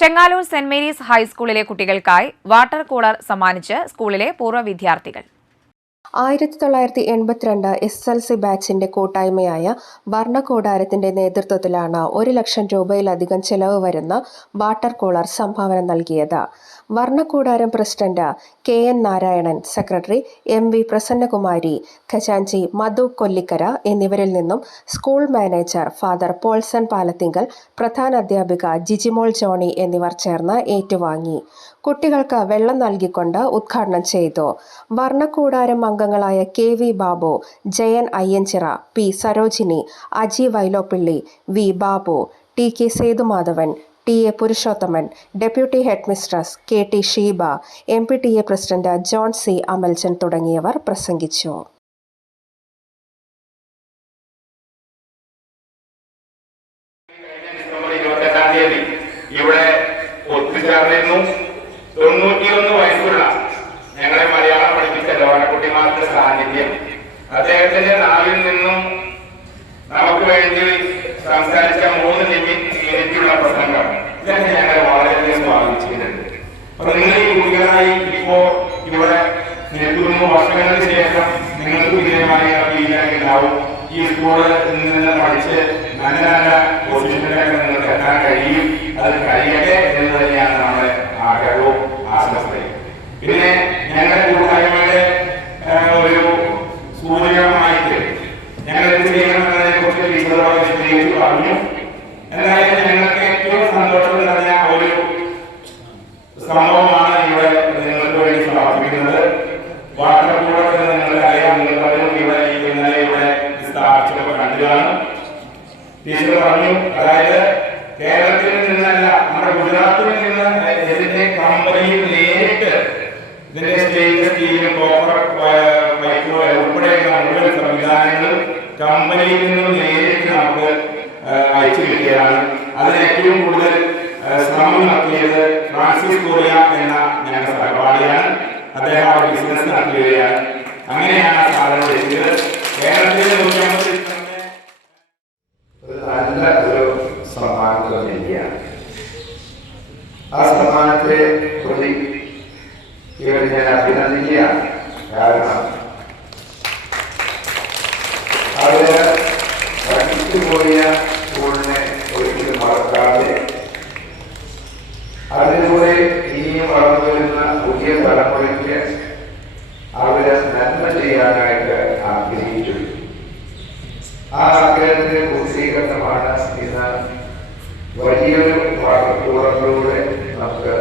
Chengaloor saint Mary's ഹൈസ്കൂളിലെ കുട്ടികൾക്കായി water cooler സമ്മാനിച്ച് സ്കൂളിലെ പൂർവ വിദ്യാർത്ഥികൾ. ആയിരത്തി തൊള്ളായിരത്തി എൺപത്തിരണ്ട് എസ് എൽ സി ബാച്ചിന്റെ കൂട്ടായ്മയായ ഭരണകൂടാരത്തിന്റെ നേതൃത്വത്തിലാണ് ഒരു ലക്ഷം രൂപയിലധികം ചെലവ് വരുന്ന വാട്ടർ കൂളർ സംഭാവന നൽകിയത്. Varnakoodaram president K N Narayanan secretary M V Prasannakumari ഖജാൻജി Madhu Kollikkara എന്നിവരിൽ നിന്നും school manager father Paulson Palathingal പ്രധാന അധ്യാപിക ജിജിമോൾ ജോണി എന്നിവർ ചേർന്ന് ഏറ്റുവാങ്ങി. കുട്ടികൾക്ക് വെള്ളം നൽകിക്കൊണ്ട് ഉദ്ഘാടനം ചെയ്തു. വർണക്കൂടാരം അംഗങ്ങളായ K V Babu Jayan Ayyanchira P Sarojini Aji Vyloppilly V Babu T K Sethumadhavan T A Purushothaman deputy headmistress K T Sheeba M P T A president John C Amaljan തുടങ്ങിയവർ പ്രസംഗിച്ചു. ഇവിടെ ഒത്തുചേർന്നിരുന്നു. തൊണ്ണൂറ്റിയൊന്ന് സംസാരിച്ച മൂന്ന് മിനിറ്റുള്ള പ്രസംഗം ഇതൊക്കെ ഞങ്ങളെ വളരെയധികം സ്വാധീനിച്ചിട്ടുണ്ട് അപ്പൊ നിങ്ങൾ ഈ കുട്ടികളായി ഇപ്പോ ഇവിടെ നിൽക്കുന്നു വർഷങ്ങൾക്ക് ശേഷം നിങ്ങൾക്ക് വിജയമായ ഫീലായി ഉണ്ടാവും. ഈ സ്കൂളിൽ നിന്ന് പഠിച്ച് നല്ല നല്ല പൊസിഷനിലേക്ക് നിങ്ങൾക്ക് എത്താൻ കഴിയും. അത് കഴിയട്ടെ എന്ന് തന്നെയാണ് നമ്മുടെ ആഗ്രഹവും ആശംസയും. പിന്നെ ഞങ്ങളുടെ കൂട്ടായ്മയുടെ ഒരു സൂചകമായിട്ട് ഞങ്ങൾ എന്ത് ചെയ്യണമെന്നതിനെ കുറിച്ച് വിശദമായി പറഞ്ഞു എന്തായാലും ഞങ്ങൾക്ക് ഏറ്റവും സന്തോഷം നിറഞ്ഞ ഒരു സംഭവമാണ് ഇവിടെ നിങ്ങൾക്ക് വേണ്ടി സമർപ്പിക്കുന്നത് വാട്ടർ കൂടർ എന്ന് നിങ്ങൾക്ക് അറിയാം നിങ്ങൾ പലരും ഇവിടെ ഈ ഇന്നലെ ഇവിടെ സ്ഥാപിച്ചപ്പോൾ കണ്ടതാണ് ടീച്ചർ പറഞ്ഞു അതായത് കേരളത്തിൽ നിന്നല്ല നമ്മുടെ ഗുജറാത്തിൽ നിന്ന് ഇതിന്റെ കമ്പനിയിൽ നേരിട്ട് ഇതിന്റെ സ്റ്റേറ്റ് സ്റ്റീൽ കോപ്പർ പൈപ്പുകൾ ഉൾപ്പെടെയുള്ള മുഴുവൻ സംവിധാനങ്ങളും കമ്പനിയിൽ നിന്നും നേരിട്ട് നമുക്ക് അയച്ചു കിട്ടിയതാണ്. അതിന് ഏറ്റവും കൂടുതൽ ശ്രമം നടത്തിയത് ഫ്രാൻസിസ് കൊറിയ എന്ന ഞങ്ങളുടെ സഹപാഠിയാണ്. അദ്ദേഹം ബിസിനസ് നടത്തി വരികയാണ് അങ്ങനെയാണ് സാധനം എത്തിയത്. കേരളത്തിലെ മുഖ്യമന്ത്രി തന്നെ ഒരു നല്ല ഒരു സമ്മാനത്തിൽ നൽകിയാണ് ആ സമ്മാനത്തെ പ്രതി ഇവരെ ഞാൻ അഭിനന്ദിക്കുകയാണ് കാരണം അവർ പഠിച്ചുപോയ സ്കൂളിനെ ഒരിക്കലും മറക്കാതെ അതിലൂടെ ഇനിയും വളർന്നു വരുന്ന പുതിയ തലമുറയ്ക്ക് അവർ നന്മ ചെയ്യാനായിട്ട് ആഗ്രഹിച്ചു. ആ ആഗ്രഹത്തിന്റെ പൂർത്തീകരണമാണ് ഇന്ന് വലിയൊരു വാക്കുകളിലൂടെ നമുക്ക്